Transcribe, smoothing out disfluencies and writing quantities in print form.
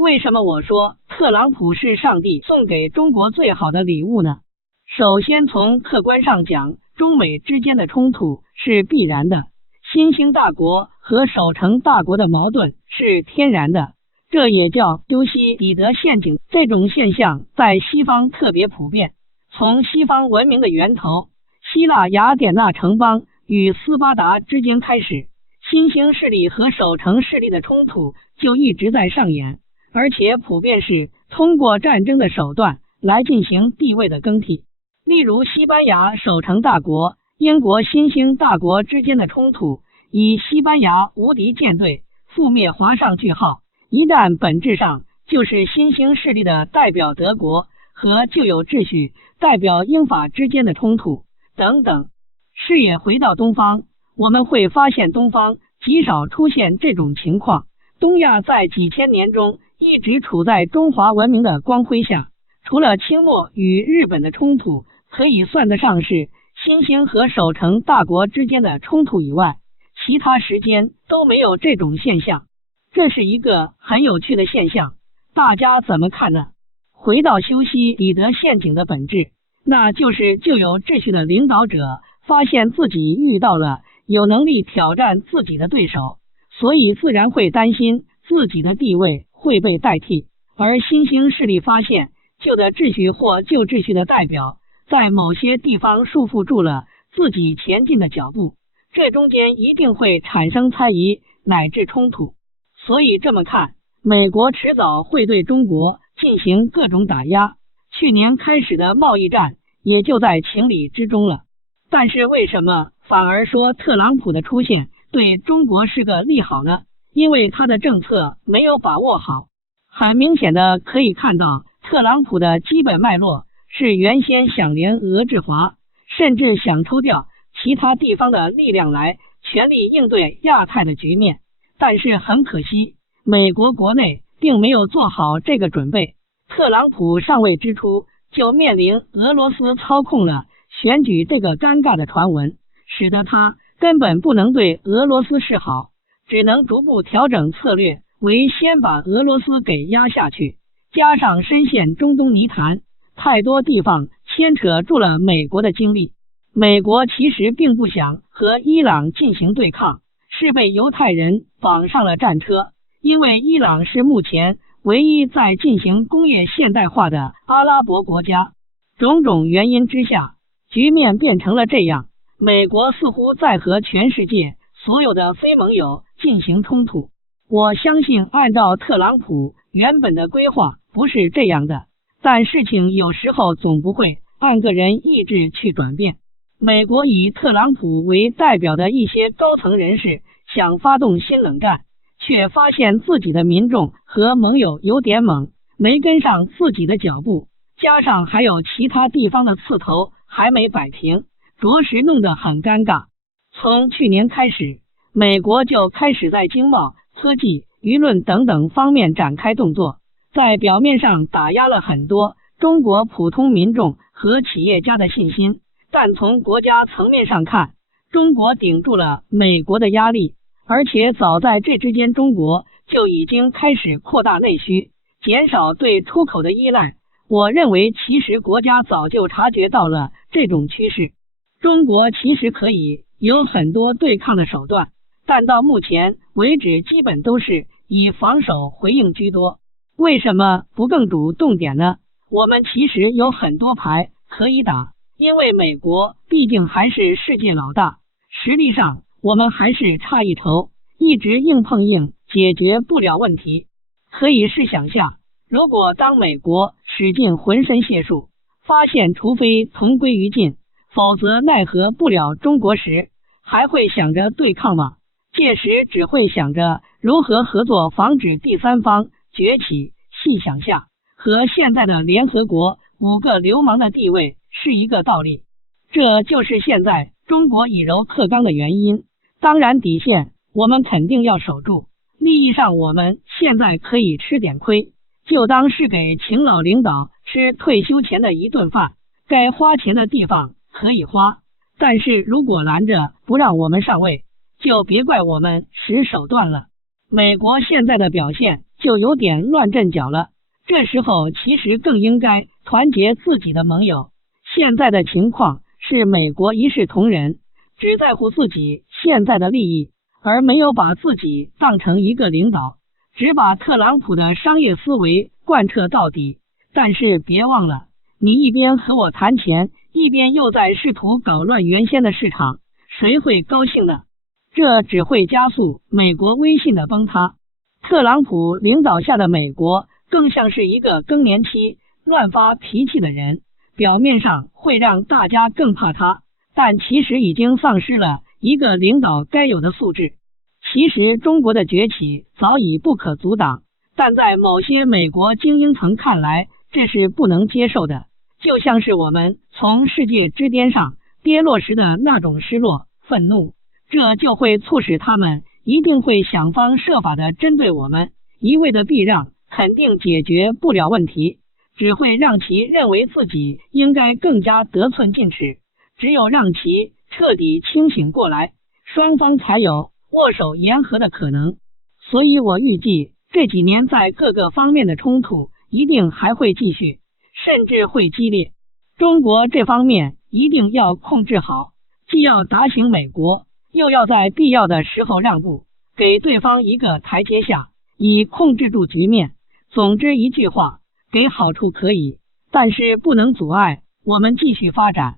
为什么我说特朗普是上帝送给中国最好的礼物呢？首先从客观上讲，中美之间的冲突是必然的，新兴大国和守成大国的矛盾是天然的，这也叫修昔底德陷阱。这种现象在西方特别普遍，从西方文明的源头希腊雅典娜城邦与斯巴达之间开始，新兴势力和守成势力的冲突就一直在上演，而且普遍是通过战争的手段来进行地位的更替。例如西班牙守成大国、英国新兴大国之间的冲突，以西班牙无敌舰队覆灭划上句号，一旦本质上就是新兴势力的代表德国和旧有秩序代表英法之间的冲突等等。视野回到东方，我们会发现东方极少出现这种情况。东亚在几千年中一直处在中华文明的光辉下，除了清末与日本的冲突可以算得上是新兴和守成大国之间的冲突以外，其他时间都没有这种现象。这是一个很有趣的现象，大家怎么看呢？回到修昔底德陷阱的本质，那就是旧有秩序的领导者发现自己遇到了有能力挑战自己的对手，所以自然会担心自己的地位会被代替，而新兴势力发现旧的秩序或旧秩序的代表在某些地方束缚住了自己前进的脚步，这中间一定会产生猜疑乃至冲突。所以这么看，美国迟早会对中国进行各种打压，去年开始的贸易战也就在情理之中了。但是为什么反而说特朗普的出现对中国是个利好呢？因为他的政策没有把握好。很明显的可以看到，特朗普的基本脉络是原先想联俄制华，甚至想抽调其他地方的力量来全力应对亚太的局面。但是很可惜，美国国内并没有做好这个准备。特朗普上位之初就面临俄罗斯操控了选举这个尴尬的传闻，使得他根本不能对俄罗斯示好，只能逐步调整策略，为先把俄罗斯给压下去。加上深陷中东泥潭，太多地方牵扯住了美国的精力。美国其实并不想和伊朗进行对抗，是被犹太人绑上了战车，因为伊朗是目前唯一在进行工业现代化的阿拉伯国家。种种原因之下，局面变成了这样，美国似乎在和全世界所有的非盟友进行冲突。我相信按照特朗普原本的规划不是这样的，但事情有时候总不会按个人意志去转变。美国以特朗普为代表的一些高层人士想发动新冷战，却发现自己的民众和盟友有点猛，没跟上自己的脚步，加上还有其他地方的刺头还没摆平，着实弄得很尴尬。从去年开始，美国就开始在经贸、科技、舆论等等方面展开动作，在表面上打压了很多中国普通民众和企业家的信心，但从国家层面上看，中国顶住了美国的压力，而且早在这之间，中国就已经开始扩大内需，减少对出口的依赖。我认为其实国家早就察觉到了这种趋势，中国其实可以有很多对抗的手段，但到目前为止基本都是以防守回应居多。为什么不更主动点呢？我们其实有很多牌可以打，因为美国毕竟还是世界老大，实力上我们还是差一筹，一直硬碰硬解决不了问题。可以试想下，如果当美国使尽浑身解数，发现除非同归于尽，否则奈何不了中国时，还会想着对抗吗？届时只会想着如何合作防止第三方崛起。细想下，和现在的联合国5个流氓的地位是一个道理。这就是现在中国以柔克刚的原因。当然底线我们肯定要守住，利益上我们现在可以吃点亏，就当是给勤劳领导吃退休前的一顿饭，该花钱的地方可以花，但是如果拦着不让我们上位，就别怪我们使手段了。美国现在的表现就有点乱阵脚了。这时候其实更应该团结自己的盟友。现在的情况是美国一视同仁，只在乎自己现在的利益，而没有把自己当成一个领导，只把特朗普的商业思维贯彻到底。但是别忘了，你一边和我谈钱，一边又在试图搞乱原先的市场，谁会高兴呢？这只会加速美国威信的崩塌。特朗普领导下的美国更像是一个更年期乱发脾气的人，表面上会让大家更怕他，但其实已经丧失了一个领导该有的素质。其实中国的崛起早已不可阻挡，但在某些美国精英层看来，这是不能接受的，就像是我们从世界之巅上跌落时的那种失落、愤怒，这就会促使他们一定会想方设法的针对我们，一味的避让肯定解决不了问题，只会让其认为自己应该更加得寸进尺。只有让其彻底清醒过来，双方才有握手言和的可能。所以我预计这几年在各个方面的冲突一定还会继续，甚至会激烈。中国这方面一定要控制好，既要打醒美国，又要在必要的时候让步，给对方一个台阶下，以控制住局面。总之一句话，给好处可以，但是不能阻碍我们继续发展。